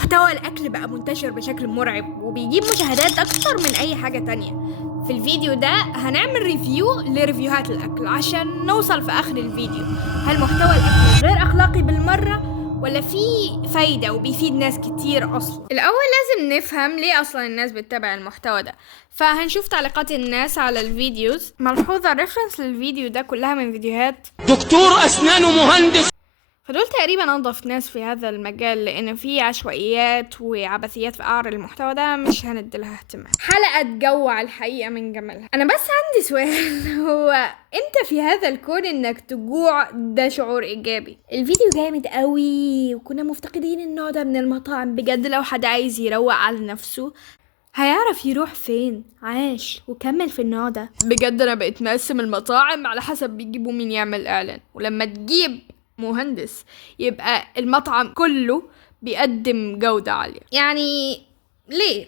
محتوى الأكل بقى منتشر بشكل مرعب وبيجيب مشاهدات أكتر من أي حاجة تانية. في الفيديو ده هنعمل ريفيو لريفيوهات الأكل عشان نوصل في آخر الفيديو هل محتوى الأكل غير أخلاقي بالمرة ولا في فايدة وبيفيد ناس كتير أصلا. الأول لازم نفهم ليه أصلا الناس بتتابع المحتوى ده، فهنشوف تعليقات الناس على الفيديوز. ملحوظة ريفرنس للفيديو ده كلها من فيديوهات دكتور أسنان ومهندس، فدول تقريبا انضف ناس في هذا المجال، لان في عشوائيات وعبثيات في قعر المحتوى ده مش هنديلها اهتمام. حلقة تجوع الحقيقة من جمالها. انا بس عندي سؤال هو امتى في هذا الكون انك تجوع ده شعور ايجابي؟ الفيديو جامد قوي وكنا مفتقدين النوع ده من المطاعم بجد. لو حد عايز يروق على نفسه هيعرف يروح فين عاش وكمل في النوع ده. بجد انا بقيت مقسم المطاعم على حسب بيجيبوا مين يعمل اعلان، ولما تجيب مهندس يبقى المطعم كله بيقدم جودة عالية. يعني ليه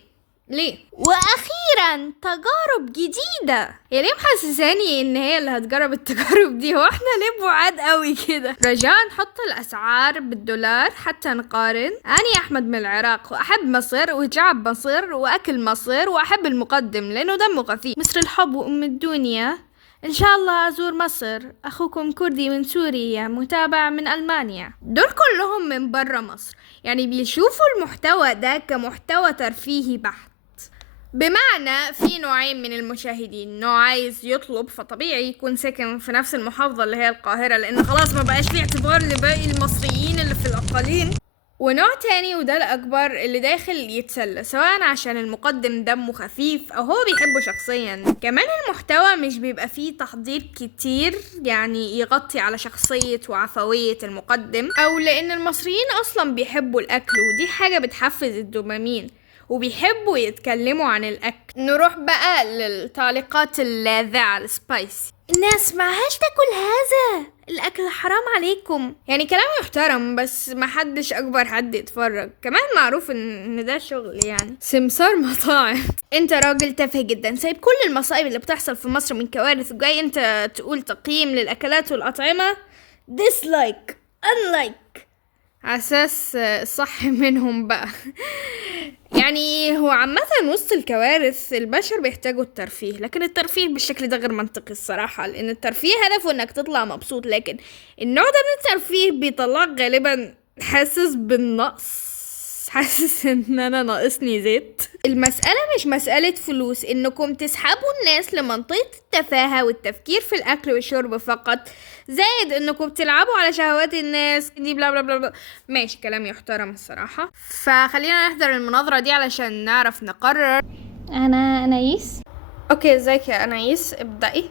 واخيرا تجارب جديدة. هي ليه محسساني ان هي اللي هتجرب التجارب دي؟ هو احنا ليه بعاد قوي كده؟ رجاء نحط الاسعار بالدولار حتى نقارن. اني احمد من العراق واحب مصر وشعب مصر واكل مصر واحب المقدم لانه دمه خفيف. مصر الحب وام الدنيا. ان شاء الله ازور مصر. اخوكم كردي من سوريا متابع من المانيا. دول كلهم من برا مصر، يعني بيشوفوا المحتوى ده كمحتوى ترفيهي بحت. بمعنى في نوعين من المشاهدين، نوع عايز يطلب فطبيعي يكون ساكن في نفس المحافظة اللي هي القاهرة لان خلاص ما بقاش فيه اعتبار لباقي المصريين اللي في الاقاليم، ونوع تاني وده الأكبر اللي داخل يتسلى سواء عشان المقدم دمه خفيف أو هو بيحبه شخصيا. كمان المحتوى مش بيبقى فيه تحضير كتير يعني يغطي على شخصية وعفوية المقدم، أو لأن المصريين أصلا بيحبوا الأكل ودي حاجة بتحفز الدوبامين وبيحبوا يتكلموا عن الأكل. نروح بقى للتعليقات اللاذعة السبايسي. الناس معهاش تاكل هذا الأكل حرام عليكم. يعني كلام يحترم بس محدش أكبر حد يتفرج. كمان معروف إن ده شغل يعني سمسار مطاعم. انت راجل تافه جدا سايب كل المصائب اللي بتحصل في مصر من كوارث وجاي انت تقول تقييم للأكلات والأطعمة. dislike unlike عساس صح منهم بقى. يعني هو عامة وسط الكوارث البشر بيحتاجوا الترفيه، لكن الترفيه بالشكل ده غير منطقي الصراحة، لأن الترفيه هدفه انك تطلع مبسوط، لكن النوع ده من الترفيه بيطلعك غالبا حاسس بالنقص، حاسس ان انا ناقصني زيت. المسألة مش مسألة فلوس انكم تسحبوا الناس لمنطقة التفاهة والتفكير في الاكل والشرب فقط، زائد انكم تلعبوا على شهوات الناس دي بلا بلا بلا بلا. ماشي كلام يحترم الصراحة، فخلينا نحضر المناظرة دي علشان نعرف نقرر. انا انايس. اوكي ازيك يا انايس، ابدأي.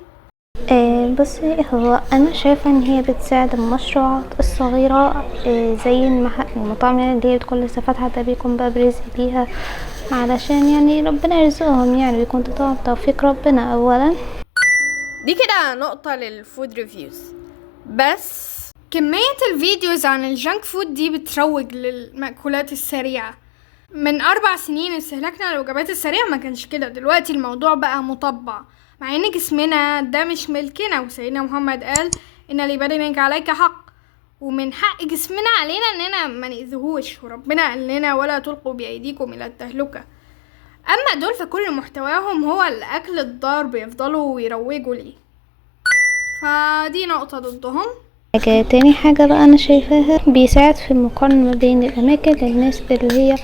بصي، هو انا شايفه ان هي بتساعد المشروعات الصغيره، زي المطاعم يعني اللي هي بتكون لسه فاتحه، ده بيكون بقى برزق ليها علشان يعني ربنا يرزقهم، يعني بيكون طبعا توفيق ربنا اولا. دي كده نقطة للفود ريفيوز. بس كمية الفيديوز عن الجانك فود دي بتروج للمأكولات السريعة. من 4 سنين استهلاكنا للوجبات السريعة ما كانش كده، دلوقتي الموضوع بقى مطبع، مع ان جسمنا ده مش ملكنا، وسيدنا محمد قال ان لبدنك عليك حق، ومن حق جسمنا علينا اننا ما نأذيهوش، وربنا قال لنا ولا تلقوا بأيديكم الى التهلكة. اما دول فكل محتواهم هو الاكل الضار بيفضلوا يروجوا ليه، فدي نقطة ضدهم. تاني حاجة بقى انا شايفاها بيساعد في المقارنة ما بين الاماكن للناس اللي هي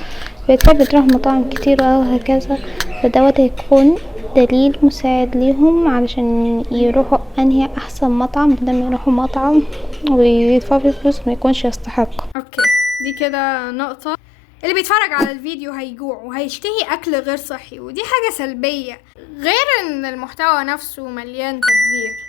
بتحب تروح مطاعم كتير او هكذا، فدوت هيكون دليل مساعد ليهم علشان يروحوا انهي احسن مطعم بدل ما يروحوا مطعم ويدفعوا فيه فلوس ما يكونش يستحق. اوكي دي كده نقطة. اللي بيتفرج على الفيديو هيجوع وهيشتهي اكل غير صحي، ودي حاجة سلبية، غير ان المحتوى نفسه مليان تبذير.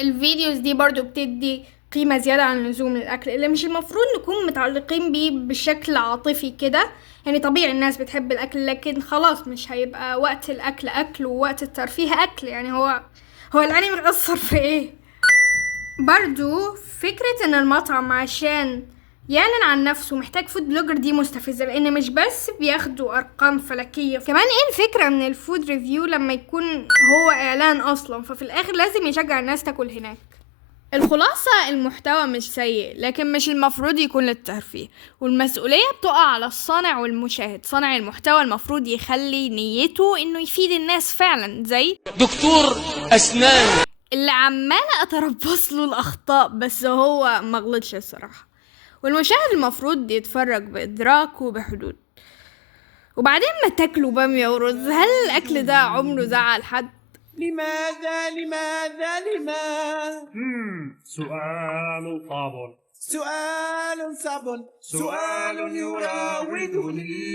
الفيديوز دي برضو بتدي قيمة زيادة عن اللزوم للأكل اللي مش المفروض نكون متعلقين بيه بشكل عاطفي كده. يعني طبيعي الناس بتحب الأكل، لكن خلاص مش هيبقى وقت الأكل أكل ووقت الترفيه أكل. يعني هو الأنمي مقصر في إيه؟ برضو فكرة إن المطعم عشان يعلن عن نفسه محتاج فود بلوجر دي مستفزة، لأن مش بس بياخدوا أرقام فلكية، كمان إيه الفكرة من الفود ريفيو لما يكون هو إعلان أصلا، ففي الآخر لازم يشجع الناس تاكل هناك. الخلاصة المحتوى مش سيء، لكن مش المفروض يكون للترفيه، والمسؤولية بتقع على الصانع والمشاهد. صانع المحتوى المفروض يخلي نيته انه يفيد الناس فعلا، زي دكتور أسنان اللي عمالة اتربص له الاخطاء بس هو مغلطش الصراحة. والمشاهد المفروض يتفرج بإدراك وبحدود. وبعدين ما تاكلوا بامية ورز، هل الأكل ده عمره زعل حد؟ لماذا لماذا لماذا؟ سؤال صعب. سؤال صعب، سؤال يراودني.